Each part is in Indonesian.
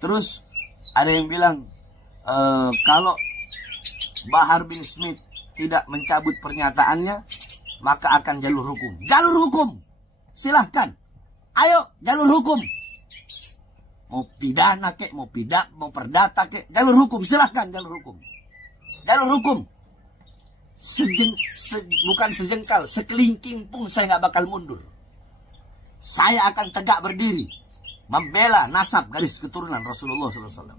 Terus ada yang bilang kalau Bahar bin Smith tidak mencabut pernyataannya, maka akan jalur hukum. Jalur hukum, silahkan. Ayo, jalur hukum. Mau pidana kek, mau perdata kek, jalur hukum, silahkan jalur hukum. Jalur hukum. Bukan sejengkal, sekelingking pun saya nggak bakal mundur. Saya akan tegak berdiri, membela nasab garis keturunan Rasulullah SAW.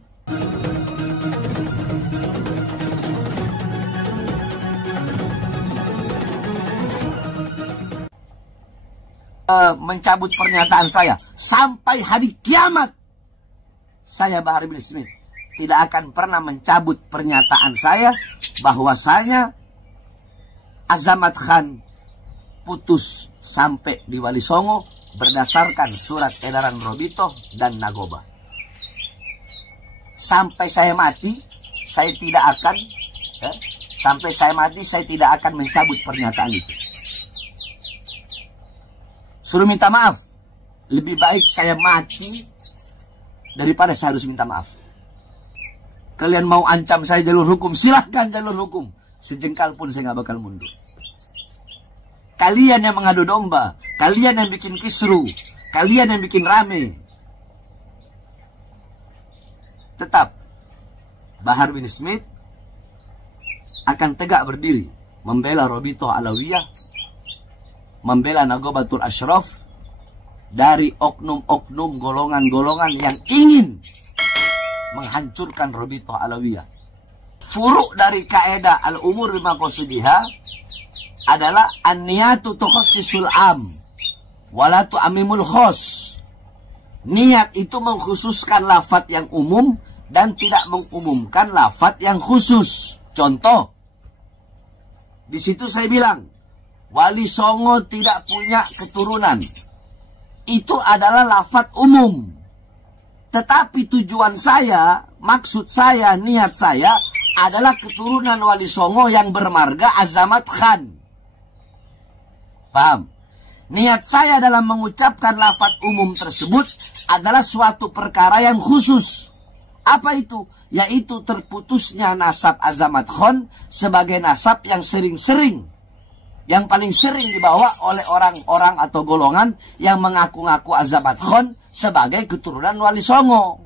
Mencabut pernyataan saya sampai hari kiamat. Saya Bahar bin Smith tidak akan pernah mencabut pernyataan saya bahwasanya Azamat Khan putus sampai di Wali Songo berdasarkan surat edaran Robito dan Nagoba. Sampai saya mati, saya tidak akan mencabut pernyataan itu. Suruh minta maaf. Lebih baik saya mati daripada saya harus minta maaf. Kalian mau ancam saya jalur hukum, silahkan jalur hukum. Sejengkal pun saya nggak bakal mundur. Kalian yang mengadu domba, kalian yang bikin kisru, kalian yang bikin rame. Tetap Bahar bin Smith akan tegak berdiri membela Robito Alawiyah, membela Nagobatul Ashraf dari oknum-oknum golongan-golongan yang ingin menghancurkan Robito Alawiyah. Furuk dari kaedah al-umur bimaqasidiha adalah an-niyatu tukhassisul am walatu amimul khos. Niat itu mengkhususkan lafaz yang umum dan tidak mengumumkan lafaz yang khusus. Contoh, di situ saya bilang Wali Songo tidak punya keturunan. Itu adalah lafaz umum. Tetapi tujuan saya, maksud saya, niat saya adalah keturunan Wali Songo yang bermarga Azamat Khan. Paham? Niat saya dalam mengucapkan lafaz umum tersebut adalah suatu perkara yang khusus. Apa itu? Yaitu terputusnya nasab Azamat Khan sebagai nasab yang yang paling sering dibawa oleh orang-orang atau golongan yang mengaku-ngaku Azamat Khan sebagai keturunan Wali Songo.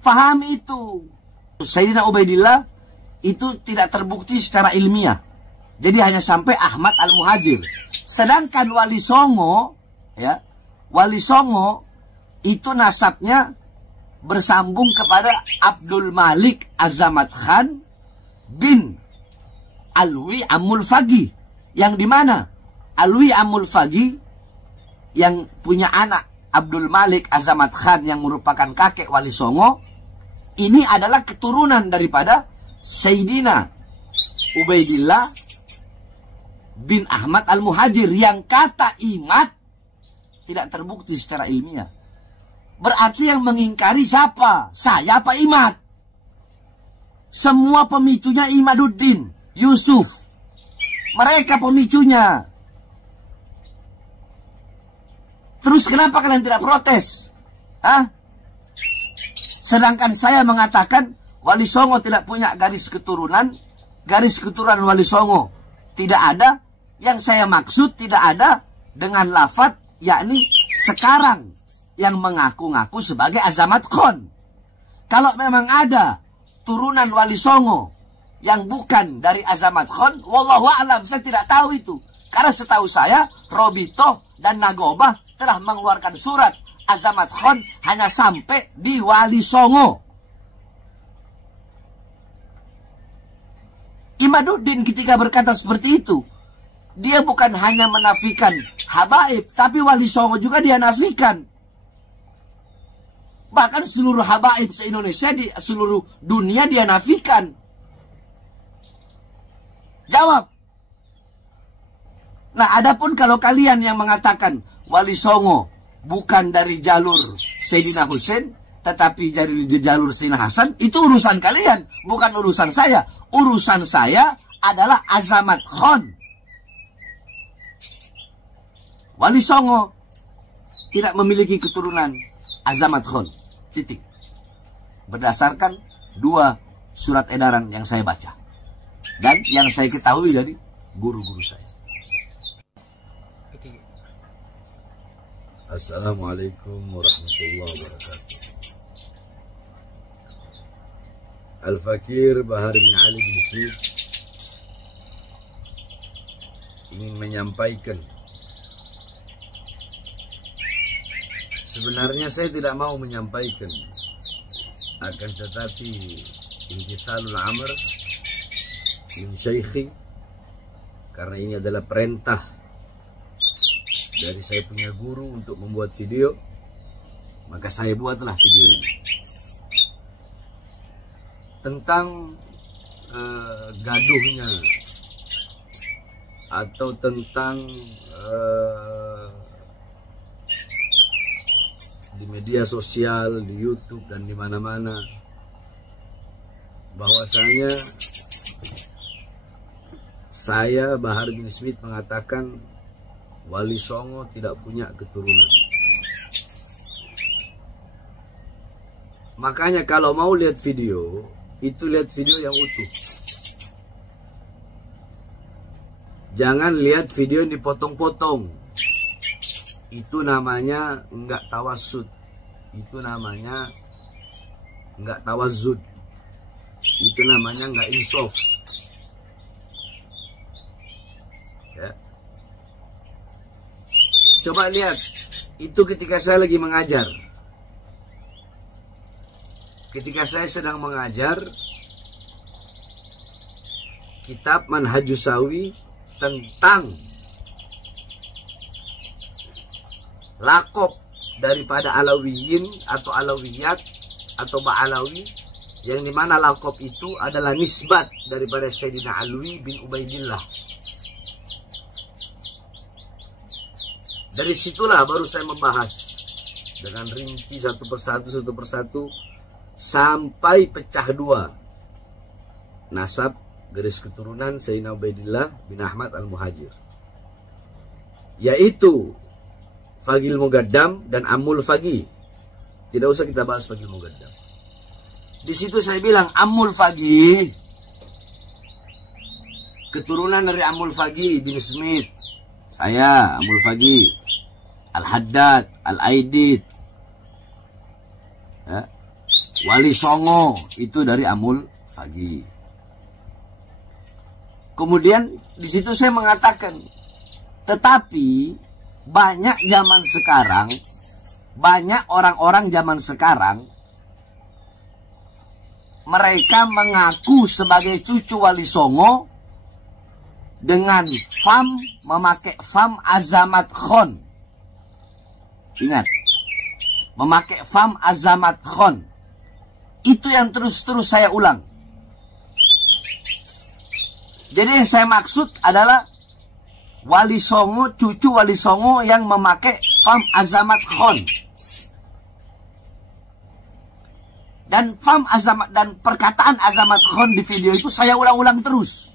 Pahami itu. Sayyidina Ubaidillah itu tidak terbukti secara ilmiah. Jadi hanya sampai Ahmad Al-Muhajir. Sedangkan Wali Songo, ya, Wali Songo itu nasabnya bersambung kepada Abdul Malik Azamat Khan bin Alwi Amul Fagi. Yang dimana Alwi Amul Fagi yang punya anak Abdul Malik Azamat Khan yang merupakan kakek Wali Songo, ini adalah keturunan daripada Sayyidina Ubaidillah bin Ahmad Al-Muhajir yang kata imat tidak terbukti secara ilmiah. Berarti yang mengingkari siapa? Saya apa Imat? Semua pemicunya Imaduddin, Yusuf. Mereka pemicunya. Terus kenapa kalian tidak protes? Hah? Sedangkan saya mengatakan Wali Songo tidak punya garis keturunan Wali Songo tidak ada. Yang saya maksud tidak ada dengan lafaz yakni sekarang yang mengaku-ngaku sebagai Azamat Khan. Kalau memang ada turunan Wali Songo yang bukan dari Azamat Khan, wallahu a'lam, saya tidak tahu itu. Karena setahu saya Robito dan Nagoba telah mengeluarkan surat Azamat Khan hanya sampai di Wali Songo. Imaduddin ketika berkata seperti itu, dia bukan hanya menafikan habaib, tapi Wali Songo juga dia nafikan. Bahkan seluruh habaib se-Indonesia, di seluruh dunia dia nafikan. Jawab. Nah, adapun kalau kalian yang mengatakan Wali Songo bukan dari jalur Sayyidina Husain, tetapi dari jalur Sayyidina Hasan, itu urusan kalian, bukan urusan saya. Urusan saya adalah Azamat Khan. Wali Songo tidak memiliki keturunan Azamat Khan. Titik. berdasarkan 2 surat edaran yang saya baca dan yang saya ketahui dari guru-guru saya. Assalamualaikum warahmatullahi wabarakatuh. Al-Fakir Bahar bin Ali bin Smith ingin menyampaikan, sebenarnya saya tidak mau menyampaikan, akan tetapi imtisalul amr min syaikhi, karena ini adalah perintah dari saya punya guru untuk membuat video, maka saya buatlah video ini tentang gaduhnya atau tentang di media sosial, di YouTube dan di mana-mana, bahwasanya saya Bahar bin Smith mengatakan Wali Songo tidak punya keturunan. Makanya kalau mau lihat video, itu lihat video yang utuh. Jangan lihat video yang dipotong-potong. Itu namanya enggak tawasud. Itu namanya enggak tawazud. Itu namanya enggak insaf. Ya. Coba lihat, itu ketika saya lagi mengajar. Ketika saya sedang mengajar kitab Manhajus Sawi tentang lakop daripada Alawiyin atau Alawiyat atau Ba'alawi, yang dimana lakop itu adalah nisbat daripada Sayyidina Alwi bin Ubaidillah. Dari situlah baru saya membahas dengan rinci satu persatu sampai pecah 2 nasab garis keturunan Sayyidina Ubaidillah bin Ahmad Al-Muhajir, yaitu Fagil Mugaddam dan Ammul Fagi. Tidak usah kita bahas Fagil Mugaddam. Di situ saya bilang Ammul Fagi keturunan dari Ammul Fagi bin Smith. Saya Ammul Fagi, Al-Haddad, Al-Aidid, ya. Wali Songo itu dari Ammul Fagi. Kemudian di situ saya mengatakan, tetapi banyak zaman sekarang, banyak orang-orang zaman sekarang, mereka mengaku sebagai cucu Wali Songo dengan memakai fam Azamat Khon. Ingat, memakai fam Azamat Khon. Itu yang terus-terus saya ulang. Jadi yang saya maksud adalah Wali Songo, cucu Wali Songo yang memakai fam Azamat Khon. Dan fam Azamat dan perkataan Azamat Khon di video itu saya ulang-ulang terus.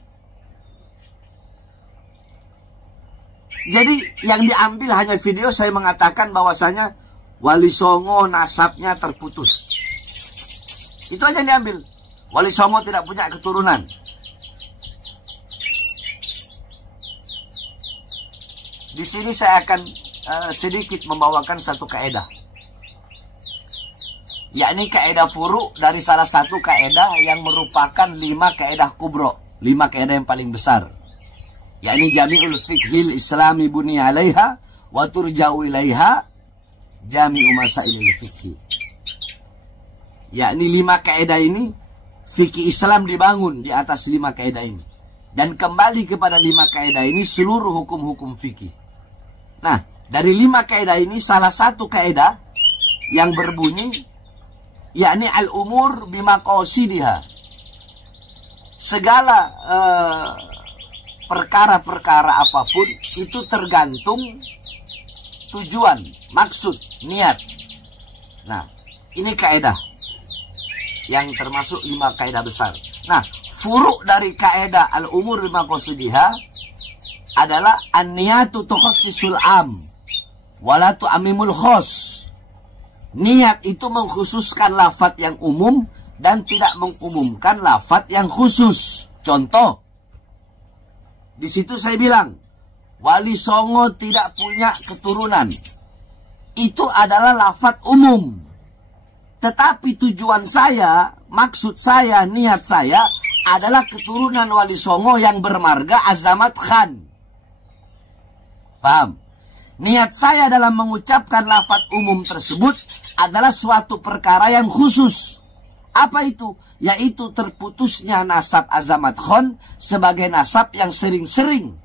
Jadi yang diambil hanya video saya mengatakan bahwasanya Wali Songo nasabnya terputus. Itu aja yang diambil. Wali Songo tidak punya keturunan. Di sini saya akan sedikit membawakan satu kaedah. Yakni kaedah furu dari salah satu kaedah yang merupakan 5 kaedah kubro. 5 kaedah yang paling besar. Yakni jami'ul fiqhil islami buni alaiha wa turja'u ilaiha jami'u masailil fiqhi. Yakni 5 kaedah ini, fikih Islam dibangun di atas 5 kaedah ini. Dan kembali kepada 5 kaedah ini seluruh hukum-hukum fikih. Nah, dari 5 kaedah ini salah satu kaedah yang berbunyi, yakni al-umur bimaqasidiha. Segala perkara-perkara apapun itu tergantung tujuan, maksud, niat. Nah, ini kaedah yang termasuk 5 kaedah besar. Nah, furuk dari kaedah al-umur bimaqasidiha adalah an-niyatu tukhassisul am wala tu'ammimul khos Niat itu mengkhususkan lafadz yang umum dan tidak mengumumkan lafadz yang khusus. Contoh, di situ saya bilang, Wali Songo tidak punya keturunan. Itu adalah lafadz umum. Tetapi tujuan saya, maksud saya, niat saya adalah keturunan Wali Songo yang bermarga Azamat Khan. Paham? Niat saya dalam mengucapkan lafadz umum tersebut adalah suatu perkara yang khusus. Apa itu? Yaitu terputusnya nasab Azamat Khan sebagai nasab yang sering-sering,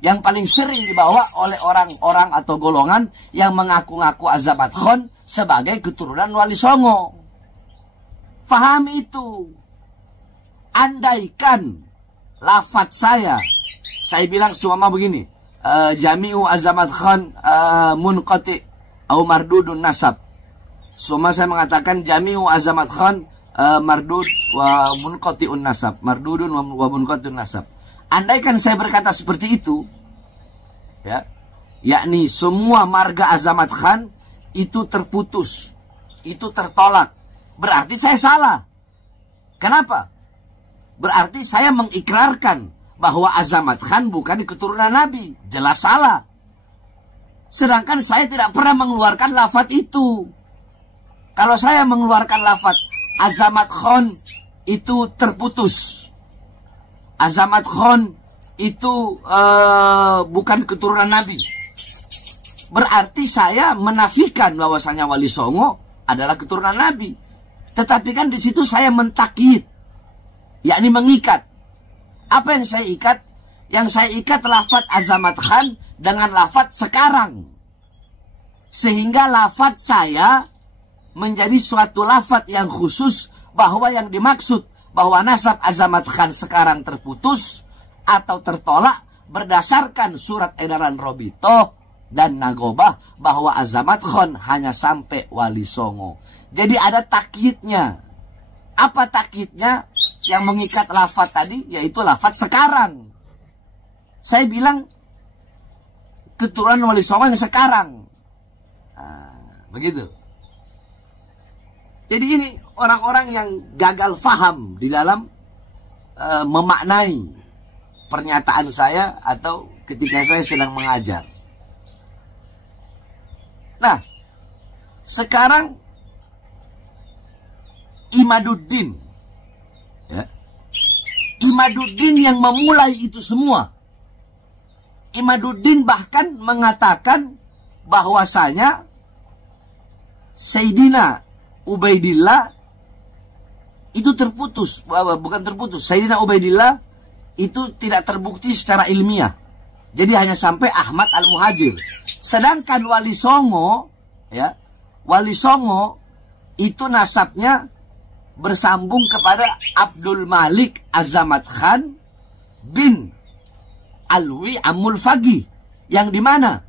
yang paling sering dibawa oleh orang-orang atau golongan yang mengaku-ngaku Azamat Khan sebagai keturunan Wali Songo. Faham itu. Andaikan lafadz saya bilang cuma begini, Jami'u Azamat Khan munqati atau mardudun nasab. Semua saya mengatakan Jami'u Azamat Khan mardud wa munqati'un nasab. Mardudun wa munqati'un nasab. Andaikan saya berkata seperti itu, ya, yakni semua marga Azamat Khan itu terputus, itu tertolak, berarti saya salah. Kenapa? Berarti saya mengikrarkan bahwa Azamat Khan bukan keturunan Nabi. Jelas salah. Sedangkan saya tidak pernah mengeluarkan lafadz itu. Kalau saya mengeluarkan lafadz Azamat Khan itu terputus, Azamat Khan itu bukan keturunan Nabi, berarti saya menafikan bahwasanya Wali Songo adalah keturunan Nabi. Tetapi kan di situ saya mentakyid, yakni mengikat. Apa yang saya ikat? Yang saya ikat lafadz Azamat Khan dengan lafadz sekarang. Sehingga lafadz saya menjadi suatu lafadz yang khusus, bahwa yang dimaksud bahwa nasab Azamat Khan sekarang terputus atau tertolak berdasarkan surat edaran Robitoh dan Nagobah bahwa Azamat Khan hanya sampai Wali Songo. Jadi ada takyidnya. Apa takyidnya? Yang mengikat lafadz tadi yaitu lafadz sekarang. Saya bilang keturunan Wali Songo yang sekarang. Nah, begitu. Jadi ini orang-orang yang gagal faham di dalam memaknai pernyataan saya atau ketika saya sedang mengajar. Nah, sekarang Imaduddin, ya, Imaduddin yang memulai itu semua. Imaduddin bahkan mengatakan bahwasanya Sayyidina Ubaidillah itu terputus, bukan terputus. Sayyidina Ubaidillah itu tidak terbukti secara ilmiah. Jadi hanya sampai Ahmad Al-Muhajir. Sedangkan Wali Songo, ya, Wali Songo itu nasabnya bersambung kepada Abdul Malik Azamat Khan bin Alwi Amul Fagi, yang dimana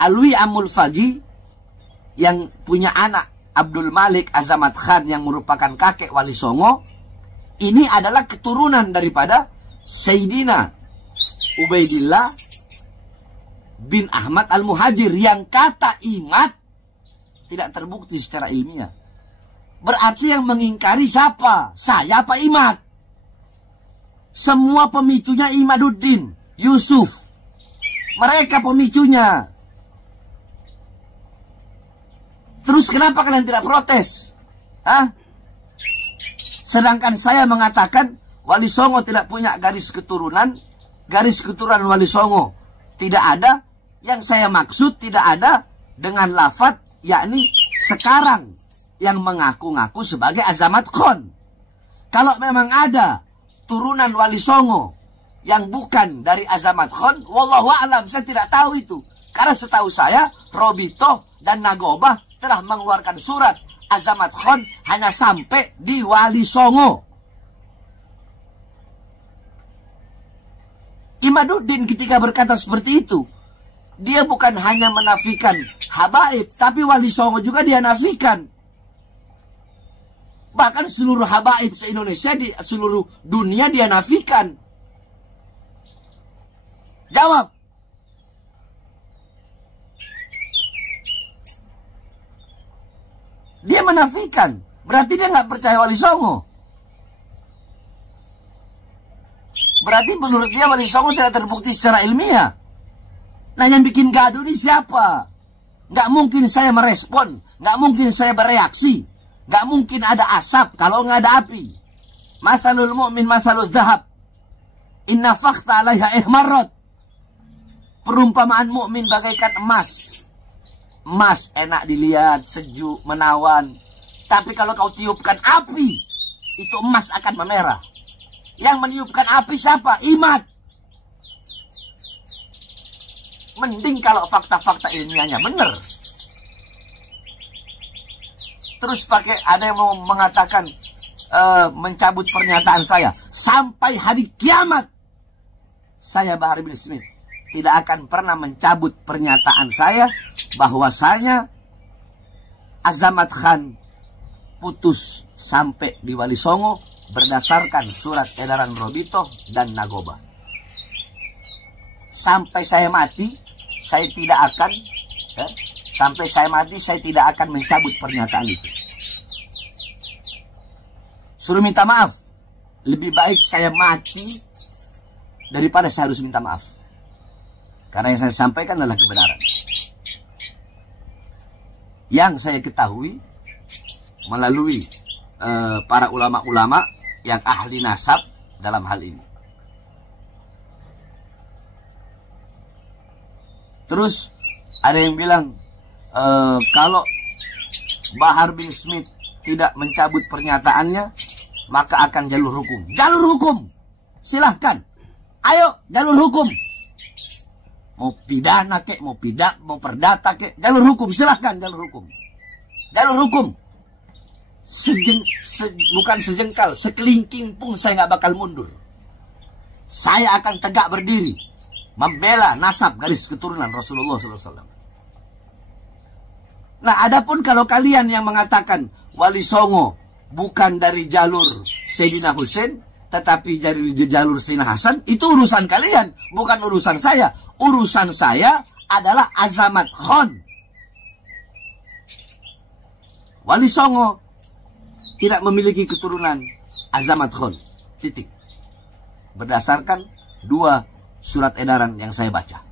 Alwi Amul Fagi yang punya anak Abdul Malik Azamat Khan yang merupakan kakek Wali Songo, ini adalah keturunan daripada Sayyidina Ubaidillah bin Ahmad Al-Muhajir, yang kata Imad tidak terbukti secara ilmiah. Berarti yang mengingkari siapa? Saya apa Imad? Semua pemicunya Imaduddin, Yusuf. Mereka pemicunya. Terus kenapa kalian tidak protes? Hah? Sedangkan saya mengatakan Wali Songo tidak punya garis keturunan. Garis keturunan Wali Songo tidak ada. Yang saya maksud tidak ada dengan lafadz yakni sekarang yang mengaku-ngaku sebagai Azamat Khan. Kalau memang ada turunan Wali Songo yang bukan dari Azamat Khan, wallahu a'lam, saya tidak tahu itu. Karena setahu saya Robitoh dan Nagobah telah mengeluarkan surat Azamat Khan hanya sampai di Wali Songo. Imaduddin ketika berkata seperti itu, dia bukan hanya menafikan habaib, tapi Wali Songo juga dia nafikan. Bahkan seluruh habaib se-Indonesia, di seluruh dunia dia nafikan. Jawab. menafikan. Berarti dia nggak percaya Wali Songo. Berarti menurut dia Wali Songo tidak terbukti secara ilmiah. Nah, yang bikin gaduh ini siapa? Nggak mungkin saya merespon, nggak mungkin saya bereaksi, nggak mungkin ada asap kalau nggak ada api. Masalul mu'min masalul zahab, inna fakhta alaiha ihmarrat. Perumpamaan mukmin bagaikan emas. Emas enak dilihat, sejuk, menawan. Tapi kalau kau tiupkan api, itu emas akan memerah. Yang meniupkan api siapa? Imat. Mending kalau fakta-fakta ilmiahnya benar. Terus ada yang mau mengatakan mencabut pernyataan saya sampai hari kiamat. Saya Bahar bin Smith tidak akan pernah mencabut pernyataan saya bahwasanya Azamat Khan putus sampai di Wali Songo berdasarkan surat edaran Robito dan Nagoba. Sampai saya mati, saya tidak akan saya tidak akan mencabut pernyataan itu. Suruh minta maaf. Lebih baik saya mati daripada saya harus minta maaf. Karena yang saya sampaikan adalah kebenaran. Yang saya ketahui melalui para ulama-ulama yang ahli nasab dalam hal ini. Terus ada yang bilang kalau Bahar bin Smith tidak mencabut pernyataannya, maka akan jalur hukum. Jalur hukum, silahkan. Ayo jalur hukum. Mau pidana kek, mau perdata kek, jalur hukum, silahkan jalur hukum. Jalur hukum. Bukan sejengkal, sekelingking pun saya nggak bakal mundur. Saya akan tegak berdiri membela nasab garis keturunan Rasulullah SAW. Nah, adapun kalau kalian yang mengatakan Wali Songo bukan dari jalur Sayyidina Husain, tetapi dari jalur Sayyidina Hasan, itu urusan kalian, bukan urusan saya. Urusan saya adalah Azamat Khan. Wali Songo tidak memiliki keturunan Azamat Khan. Titik. Berdasarkan 2 surat edaran yang saya baca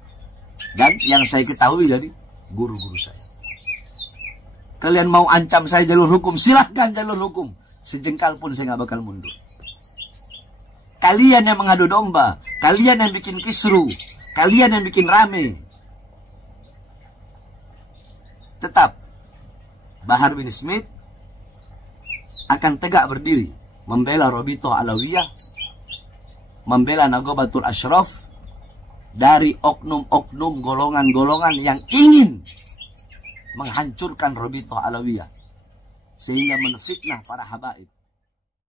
dan yang saya ketahui dari guru-guru saya. Kalian mau ancam saya jalur hukum, silahkan jalur hukum. Sejengkal pun saya nggak bakal mundur. Kalian yang mengadu domba, kalian yang bikin kisru, kalian yang bikin rame. Tetap Bahar bin Smith akan tegak berdiri membela Robito Alawiyah, membela Nagobatul Ashraf dari oknum-oknum golongan-golongan yang ingin menghancurkan Robito Alawiyah sehingga menfitnah para habaib.